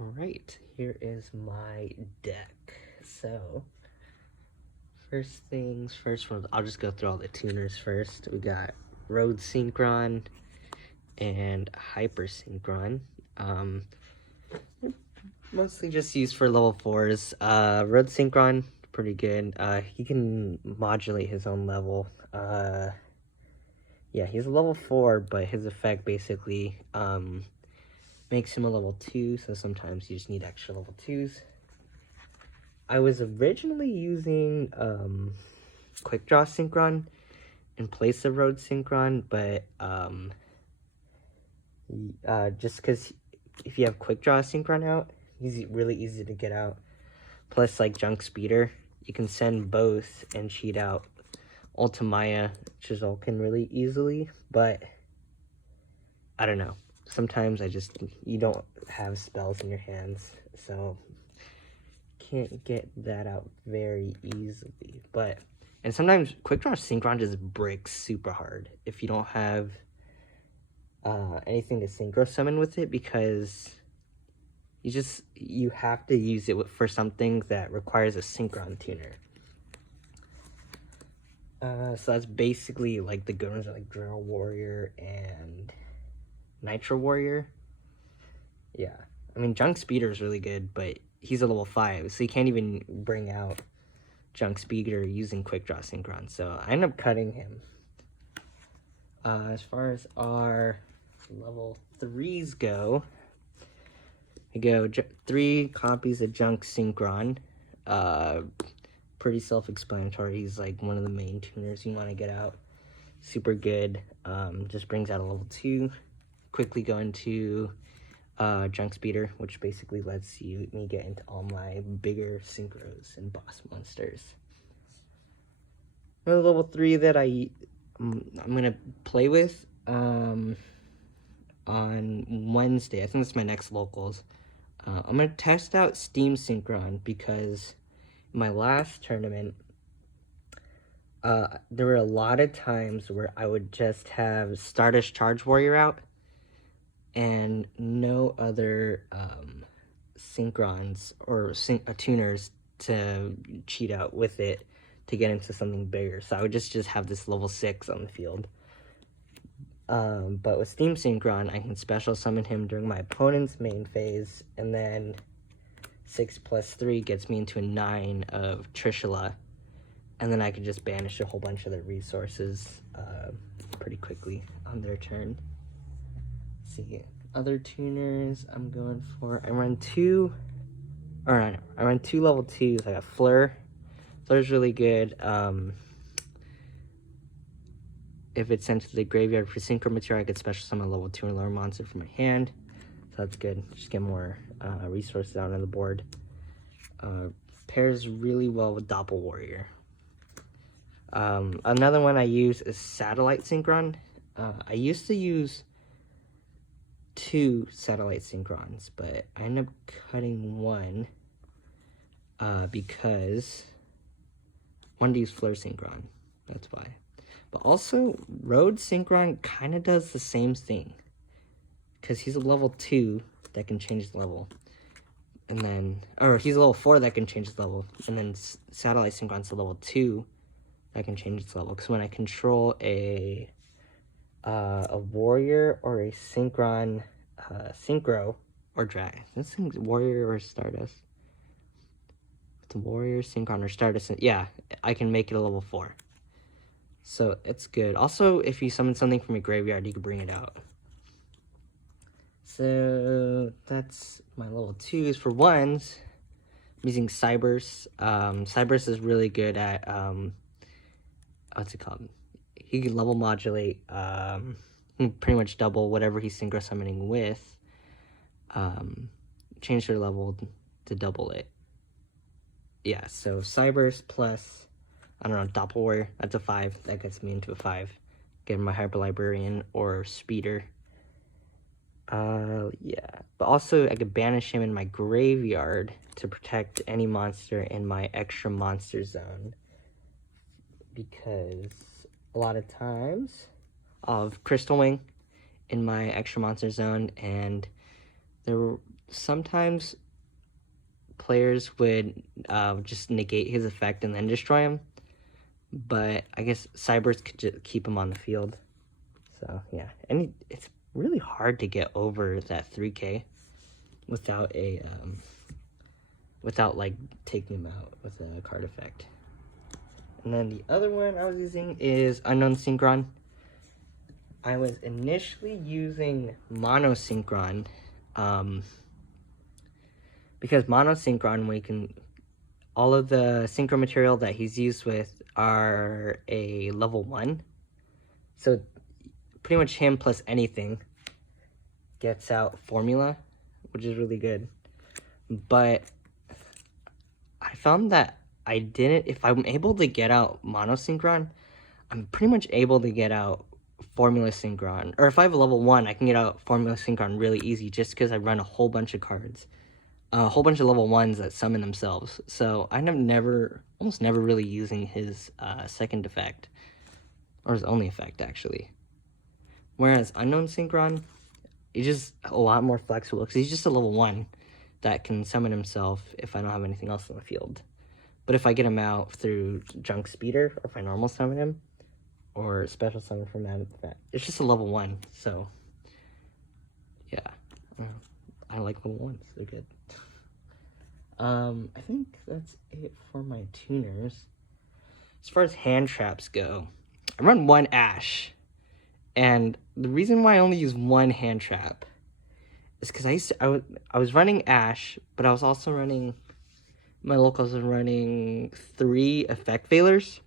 Alright, here is my deck. So, first things first, I'll just go through all the tuners first. We got Road Synchron and Hyper Synchron. Mostly just used for level 4s. Road Synchron, pretty good. He can modulate his own level. Yeah, he's a level 4, but his effect basically makes him a level 2, so sometimes you just need extra level 2s. I was originally using Quick Draw Synchron in place of Road Synchron, but just because if you have Quick Draw Synchron out, he's really easy to get out. Plus, like Junk Speeder, you can send both and cheat out Ultimaya, Chizulkin really easily, but I don't know. Sometimes you don't have spells in your hands, so can't get that out very easily. And sometimes Quick Draw Synchron just bricks super hard if you don't have anything to synchro summon with it, because you have to use it for something that requires a Synchron tuner. So that's basically like the good ones are like Dopple Warrior and Nitro Warrior. Yeah, I mean Junk Speeder is really good, but he's a level 5, so you can't even bring out Junk Speeder using Quick Draw Synchron, so I end up cutting him. As far as our level 3s go, I go 3 copies of Junk Synchron. Pretty self-explanatory. He's like one of the main tuners you want to get out. Super good. Just brings out a level 2. Quickly go into Junk Speeder, which basically lets me get into all my bigger synchros and boss monsters. Another level 3 that I'm gonna play with on Wednesday. I think that's my next locals. I'm gonna test out Steam Synchron because in my last tournament, there were a lot of times where I would just have Stardust Charge Warrior out and no other Synchrons or tuners to cheat out with it to get into something bigger. So I would just have this level 6 on the field. But with Steam Synchron, I can special summon him during my opponent's main phase, and then 6 + 3 gets me into a 9 of Trishula, and then I can just banish a whole bunch of their resources pretty quickly on their turn. Let's see, other tuners I'm going for. I run 2 level 2s. I got Fleur. Fleur's really good. If it's sent to the graveyard for synchro material, I get special summon a level 2 and lower monster from my hand. So that's good. Just get more resources out on the board. Pairs really well with Dopple Warrior. Another one I use is Satellite Synchron. I used to use 2 Satellite Synchrons, but I ended up cutting one because I wanted to use Fleur Synchron. That's why. But also, Road Synchron kind of does the same thing, because he's a level 2 that can change his level. And then, or he's a level 4 that can change his level. And then Satellite Synchron's a level 2 that can change its level. Because when I control a warrior or a Synchron synchro or drag, this thing's warrior or Stardust. It's a warrior, Synchron, or Stardust. Yeah, I can make it a level 4. So it's good. Also, if you summon something from a graveyard, you can bring it out. So that's my level 2s. For 1s, I'm using Cyberse. Cyberse is really good at, what's it called? He can level modulate, he can pretty much double whatever he's synchro summoning with. Change their level to double it. Yeah, so Cyberse plus, I don't know, Dopple Warrior, that's a 5. That gets me into a 5. Get my Hyper Librarian or Speeder. Yeah. But also, I could banish him in my graveyard to protect any monster in my extra monster zone. Because a lot of times, I'll have Crystal Wing in my extra monster zone, and sometimes players would just negate his effect and then destroy him. But I guess Cybers could just keep him on the field. So, yeah. And it's really hard to get over that 3k without a... without, like, taking him out with a card effect. And then the other one I was using is Unknown Synchron. I was initially using Mono Synchron, because Mono Synchron, we can... all of the Synchro material that he's used with are a level 1. So, pretty much him plus anything gets out Formula, which is really good. But I found that if I'm able to get out Mono Synchron, I'm pretty much able to get out Formula Synchron. Or if I have a level 1, I can get out Formula Synchron really easy just because I run a whole bunch of cards. A whole bunch of level 1s that summon themselves. So I'm almost never really using his second effect. Or his only effect, actually. Whereas Unknown Synchron, he's just a lot more flexible because he's just a level 1 that can summon himself if I don't have anything else on the field. But if I get him out through Junk Speeder, or if I normal summon him, or special summon from that, it's just a level 1. So, yeah. I like level 1s. They're good. I think that's it for my tuners. As far as hand traps go, I run one Ash. And the reason why I only use one hand trap is because I was running Ash, but I was also running... my locals are running 3 effect veilers.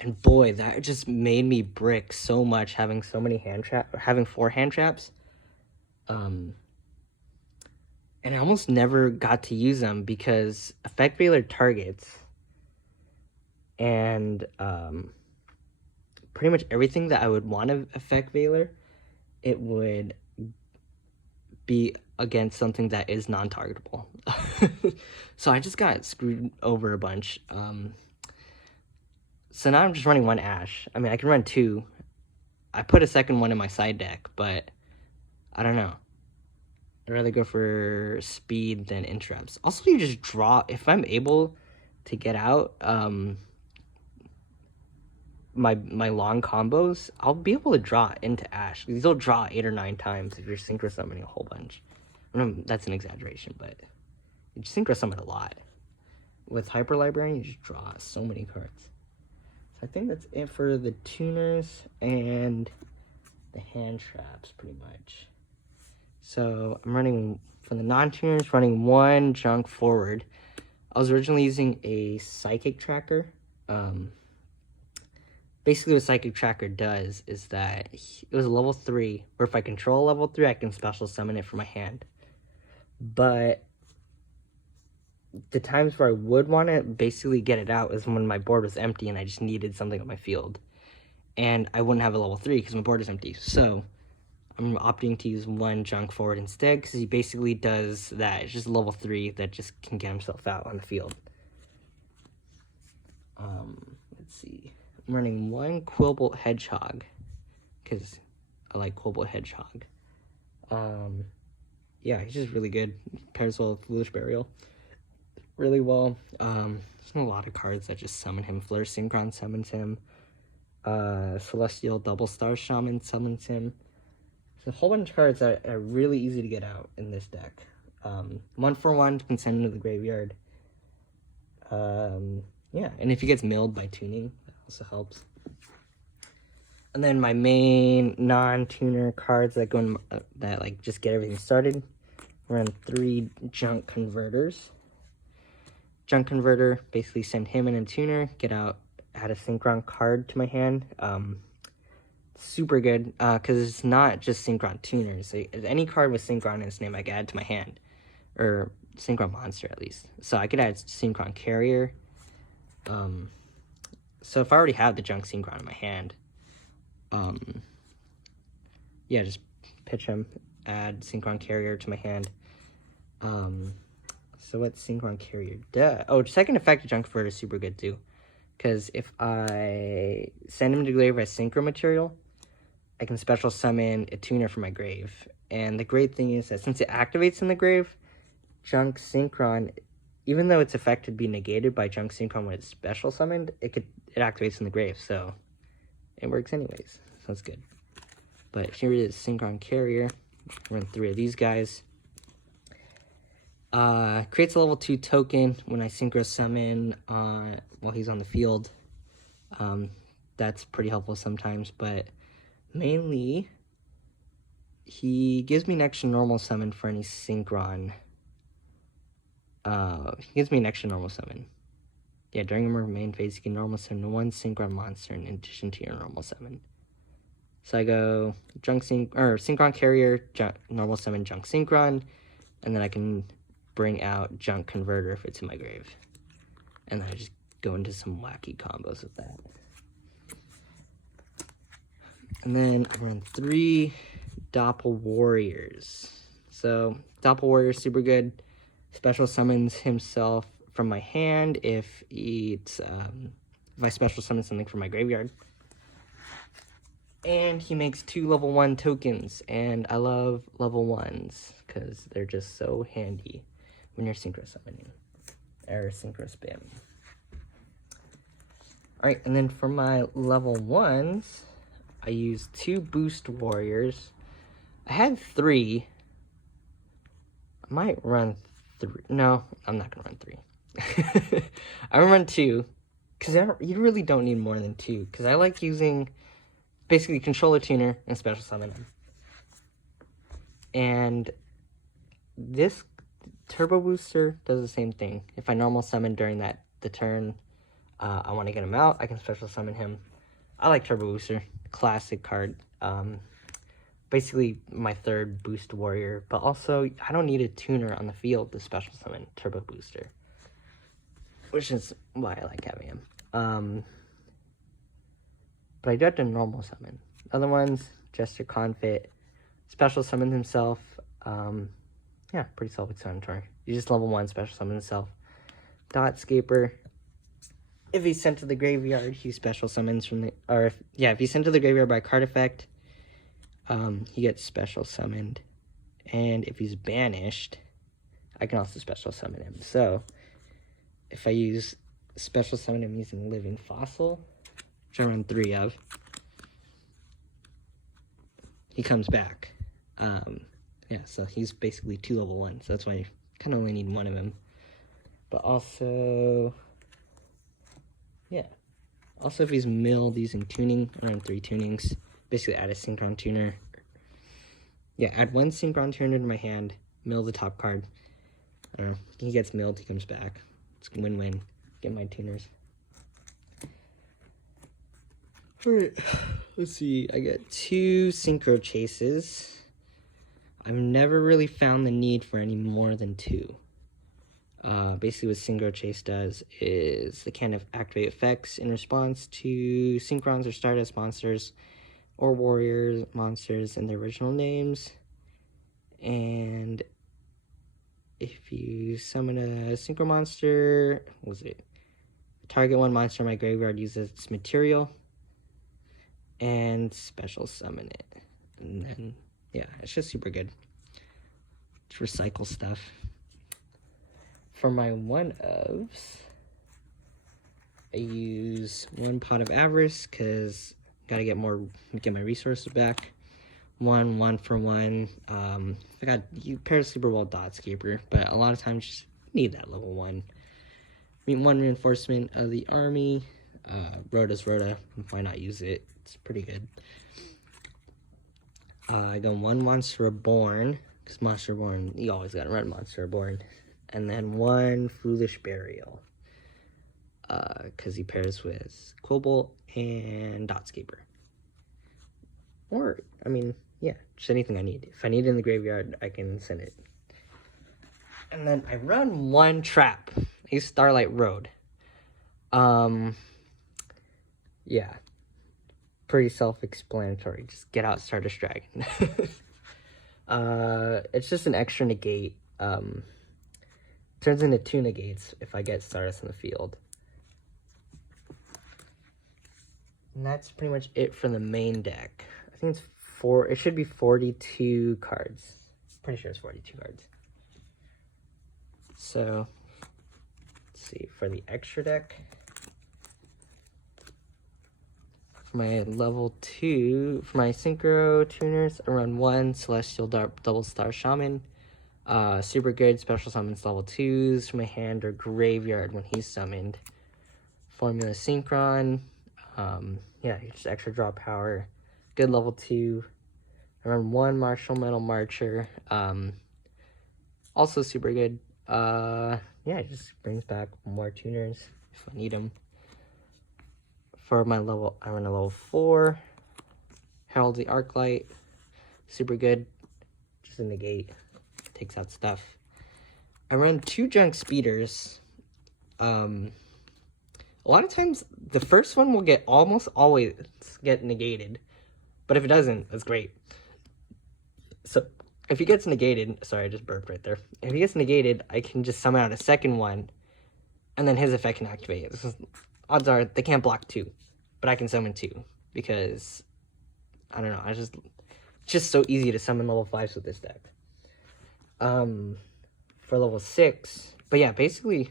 And boy, that just made me brick so much having so many having 4 hand traps. And I almost never got to use them because effect veiler targets and pretty much everything that I would want to effect veiler, it would be against something that is non-targetable. So I just got screwed over a bunch. So now I'm just running 1 Ash. I mean, I can run 2. I put a second one in my side deck, but I don't know. I'd rather go for speed than interrupts. Also, you just draw... if I'm able to get out my long combos, I'll be able to draw into Ash. These will draw 8 or 9 times if you're synchro summoning a whole bunch. I mean, that's an exaggeration, but you just synchro summon a lot. With Hyper Librarian, you just draw so many cards. So I think that's it for the tuners and the hand traps, pretty much. So I'm running, for the non-tuners, running 1 junk forward. I was originally using a Psychic Tracker. Basically what Psychic Tracker does is that it was a level 3, where if I control a level 3, I can special summon it from my hand. But the times where I would want to basically get it out is when my board was empty and I just needed something on my field. And I wouldn't have a level 3 because my board is empty. So I'm opting to use 1 junk forward instead because he basically does that. It's just a level 3 that just can get himself out on the field. Let's see. I'm running 1 Cobalt hedgehog because I like Cobalt hedgehog. Yeah, he's just really good. Pairs well with Foolish Burial really well. There's a lot of cards that just summon him. Flare Synchron summons him. Celestial Double Star Shaman summons him. There's a whole bunch of cards that are really easy to get out in this deck. 1 for 1 can send him to the graveyard. Yeah, and if he gets milled by tuning, that also helps. And then my main non-tuner cards that go in, that like just get everything started. Run 3 junk converters. Junk converter, basically send him in a tuner, add a Syncron card to my hand. Super good, because it's not just Syncron tuners. Any card with Syncron in its name I can add to my hand. Or Syncron monster, at least. So I could add Syncron Carrier. So if I already have the junk Syncron in my hand, yeah, just pitch him, add Syncron Carrier to my hand. So what Syncron Carrier does... oh, second effect of junk converter is super good too. Because if I send him to grave as synchro material, I can special summon a tuner from my grave. And the great thing is that since it activates in the grave, Junk Synchron, even though its effect would be negated by Junk Synchron when it's special summoned, it activates in the grave, so it works anyways. So that's good. But here is Syncron Carrier. Run 3 of these guys. Creates a level 2 token when I synchro summon while he's on the field. That's pretty helpful sometimes, but mainly he gives me an extra normal summon for any Synchron. He gives me an extra normal summon. Yeah, during your main phase, you can normal summon 1 Synchron monster in addition to your normal summon. So I go Syncron Carrier, normal summon Junk Synchron, and then I can bring out Junk Converter if it's in my grave. And then I just go into some wacky combos with that. And then I run 3 Dopple Warriors. So Dopple Warriors, super good. Special summons himself from my hand if it's if I special summon something from my graveyard. And he makes 2 level 1 tokens, and I love level 1s because they're just so handy when you're synchro summoning or synchro spamming. Alright, and then for my level 1s, I use 2 Boost Warriors. I had 3. I might run 3. No, I'm not going to run 3. I'm going to run 2, because you really don't need more than 2, because I like using basically controller tuner and special summon them. And this turbo booster does the same thing. If I normal summon during the turn I want to get him out, I can special summon him. I like turbo booster, classic card. Basically my 3rd boost warrior, but also I don't need a tuner on the field to special summon turbo booster, which is why I like having him. But I do have to normal summon. Other ones, Jester Confit, special summon himself. Yeah, pretty self-explanatory. You just level 1, special summon himself. Dotscaper. If he's sent to the graveyard, he special summons from the... if he's sent to the graveyard by card effect, he gets special summoned. And if he's banished, I can also special summon him. So, if I use special summon him using Living Fossil, which I run 3 of, he comes back. Yeah, so he's basically 2 level 1, so that's why you kind of only need 1 of him. But also, yeah. Also, if he's milled using tuning, I run 3 tunings. Basically, add a Synchron tuner. Yeah, add 1 Synchron tuner to my hand, mill the top card. I don't know, he gets milled, he comes back. It's a win-win. Get my tuners. Alright, let's see. I got 2 Synchro Chases. I've never really found the need for any more than 2. Basically what Synchro Chase does is they kind of activate effects in response to Synchrons or Stardust monsters or Warriors monsters in their original names. And if you summon a Synchro monster, what was it? Target 1 monster in my graveyard uses its material and special summon it. And then, yeah, it's just super good. Just recycle stuff. For my 1-ofs, I use 1 Pot of Avarice because gotta get my resources back. 1 for 1. I got you pair super well Dotscaper, but a lot of times you just need that level 1. I mean, 1 reinforcement of the army. Rhoda's Rhoda. Why not use it? It's pretty good. I go 1 Monster Reborn, because Monster Reborn, you always gotta run Monster Reborn. And then 1 Foolish Burial, because he pairs with Cobalt and Dotscaper. Or, I mean, yeah, just anything I need. If I need it in the graveyard, I can send it. And then I run 1 trap. He's Starlight Road. Yeah. Pretty self-explanatory. Just get out Stardust Dragon. It's just an extra negate. Turns into 2 negates if I get Stardust in the field. And that's pretty much it for the main deck. I think it's it should be 42 cards. Pretty sure it's 42 cards. So, let's see, for the extra deck, for my level 2, for my Synchro tuners, I run 1 Celestial Double Star Shaman. Super good special summons level 2s for my hand or graveyard when he's summoned. Formula Synchron. Yeah, just extra draw power. Good level 2. I run 1 Martial Metal Marcher. Also super good. Yeah, it just brings back more tuners if I need them. For my level, I run a level 4. Herald the Arclight. Super good. Just a negate. Takes out stuff. I run 2 Junk Speeders. A lot of times, the first one will almost always get negated. But if it doesn't, that's great. So, if he gets negated, sorry, I just burped right there. If he gets negated, I can just summon out a second one, and then his effect can activate. Odds are they can't block 2, but I can summon 2 because I don't know. It's just so easy to summon level 5s with this deck. For level 6, but yeah, basically,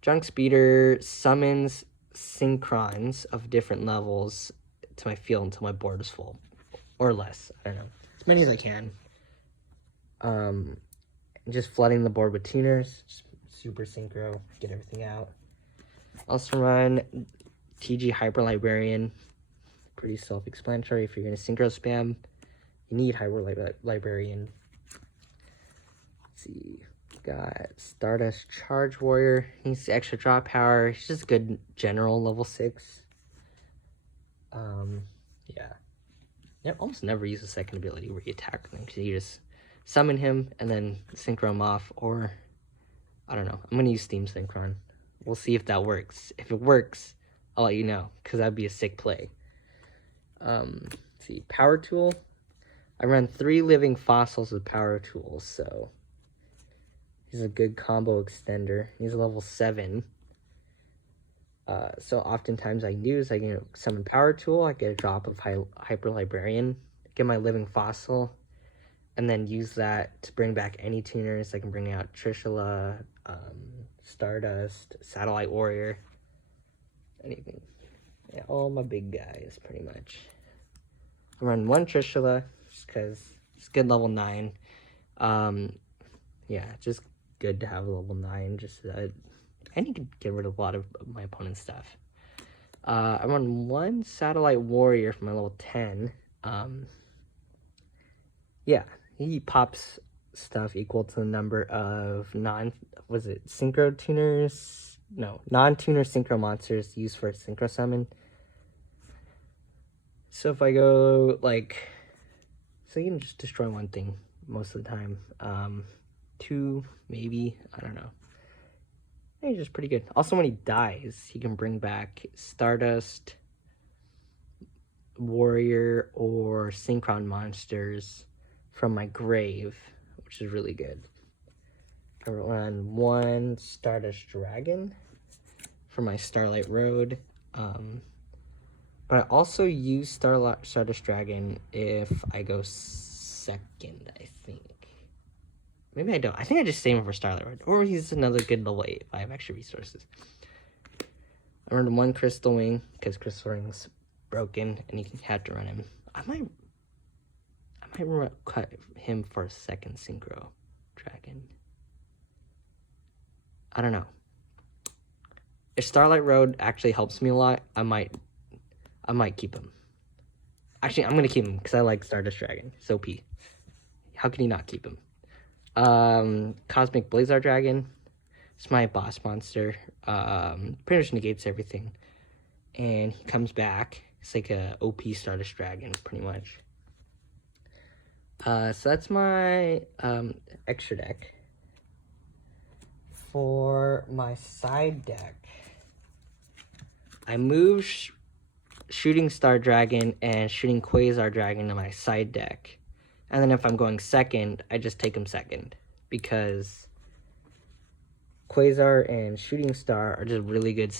Junk Speeder summons Synchrons of different levels to my field until my board is full, or less. I don't know. As many as I can. Just flooding the board with tuners. Just super synchro. Get everything out. Also run TG Hyper Librarian. Pretty self-explanatory. If you're going to synchro spam, you need Hyper Librarian. Let's see. Got Stardust Charge Warrior. He's extra draw power. He's just good general level 6. Yeah. Almost never use a second ability where you attack them, because you just summon him and then synchro him off, or I don't know. I'm gonna use Steam Synchron. We'll see if that works. If it works, I'll let you know, because that'd be a sick play. Let's see, Power Tool. I run 3 Living Fossils with Power Tools, so he's a good combo extender. He's level 7. So oftentimes I can summon Power Tool, I get a drop of Hyper Librarian, get my Living Fossil, and then use that to bring back any tuners. I can bring out Trishula, Stardust, Satellite Warrior, anything. Yeah, all my big guys, pretty much. I run 1 Trishula, just because it's good level 9. Yeah, just good to have a level 9, just I need to get rid of a lot of my opponent's stuff. I run 1 Satellite Warrior for my level 10. Yeah, he pops stuff equal to the number of synchro tuners? No, non-tuner synchro monsters used for synchro summon. So if I go, so you can just destroy 1 thing most of the time. 2, maybe, I don't know. He's just pretty good. Also, when he dies, he can bring back Stardust, Warrior, or Synchron monsters from my grave, which is really good. I run 1 Stardust Dragon for my Starlight Road. But I also use Stardust Dragon if I go second, I think. Maybe I don't. I think I just save him for Starlight Road. Or he's another good level 8 if I have extra resources. I run 1 Crystal Wing, because Crystal Wing's broken, and you have to run him. I might cut him for a second Synchro Dragon. I don't know. If Starlight Road actually helps me a lot, I might keep him. Actually, I'm going to keep him, because I like Stardust Dragon. It's OP. How can you not keep him? Cosmic Blazar Dragon. It's my boss monster. Pretty much negates everything. And he comes back. It's like a OP Stardust Dragon, pretty much. So that's my extra deck. For my side deck, I move Shooting Star Dragon and Shooting Quasar Dragon to my side deck. And then if I'm going second, I just take him second, because Quasar and Shooting Star are just really good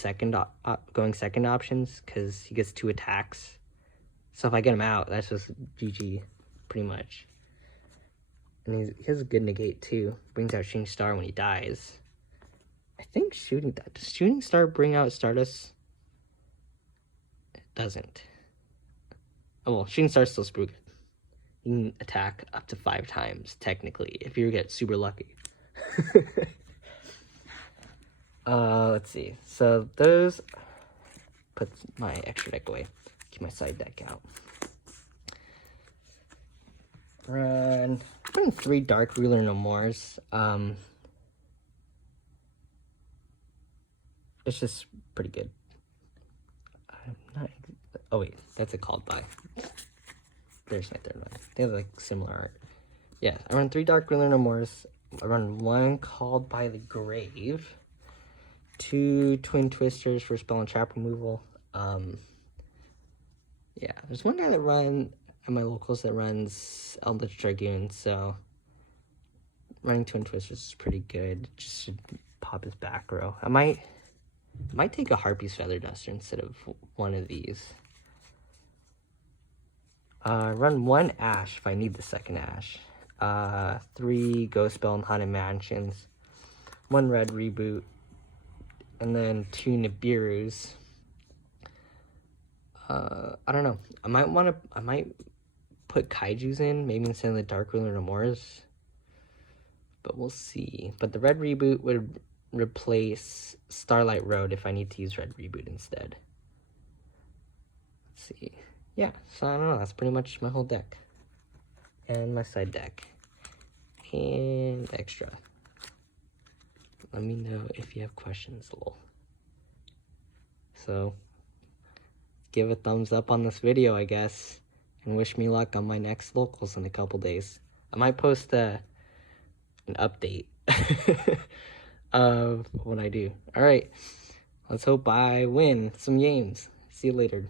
going second options, because he gets 2 attacks So if I get him out, that's just GG, pretty much. And he has a good negate too. Brings out Shooting Star when he dies. I think does Shooting Star bring out Stardust? It doesn't. Oh well, Shooting Star's still pretty good. You can attack up to 5 times, technically, if you get super lucky. Let's see. So those, put my extra deck away. Keep my side deck out. Run. Putting 3 Dark Ruler No Mores. It's just pretty good. I'm not. Oh wait, that's a called by. There's my third one. They have like similar art. Yeah, I run 3 Dark Ruler No Mores. I run 1 Called by the Grave. 2 Twin Twisters for spell and trap removal. Yeah, there's one guy that at my locals that runs Eldritch Dragoon, so running Twin Twisters is pretty good. Just should pop his back row. I might take a Harpy's Feather Duster instead of one of these. Run 1 Ash if I need the second Ash. 3 Ghost Spell and Haunted Mansions. 1 Red Reboot. And then 2 Nibiru's. I don't know. I might put Kaiju's in, maybe instead of the Dark Ruler No Mores. But we'll see. But the Red Reboot would replace Starlight Road if I need to use Red Reboot instead. Let's see. Yeah, so I don't know. That's pretty much my whole deck. And my side deck. And extra. Let me know if you have questions, lol. So, give a thumbs up on this video, I guess. And wish me luck on my next locals in a couple days. I might post an update of what I do. Alright, let's hope I win some games. See you later.